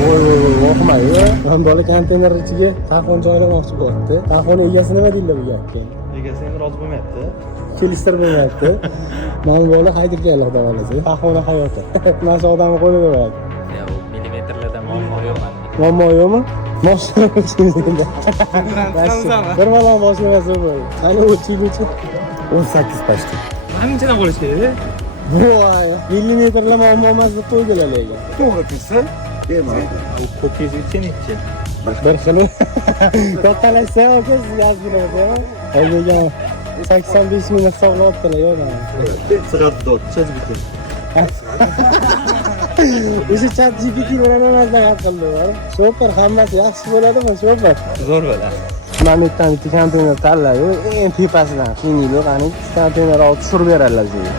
Voy, o'qimaydi. Men bola konteyner ichiga taxon joylamoqchi bo'lyapti. Taxon egasi nima deydi bu gapga? Egasi endi rozi bo'lmayapti. Kelishtirmayapti. Men bola haydab keldi xudo xolasa. Taxoni hayoti. Nasha odamni qo'lida bo'ladi. Ya, u millimetrlarda muammo yo'q. Muammo yo'qmi? Moshina o'chirdi. Bir malon moshinasi bor. Qani o'chiruvchi? 18 pashta. Qanchadan bo'lishi kerak? Voy, millimetrlar muammo emas deb qo'ydilar lekin. To'g'ri tursa, bemalol. U ko'kingiz nechi? Bir xili. Kattalashsa, aka siz yozib berasiz. Olgan 85 ming hisoblayaptilar yo'q mana. Sig'atdi dod, chazib bitin. O'sha chat GPT bilan maslahat qildi. Shopper hammasi yaxshi bo'ladimi, shopper? Zo'r bo'ladi. Mana bitta konteyner tanladi. Eng tepasidan qiynaydi, qani konteyner olib tushirib beradilar sizga.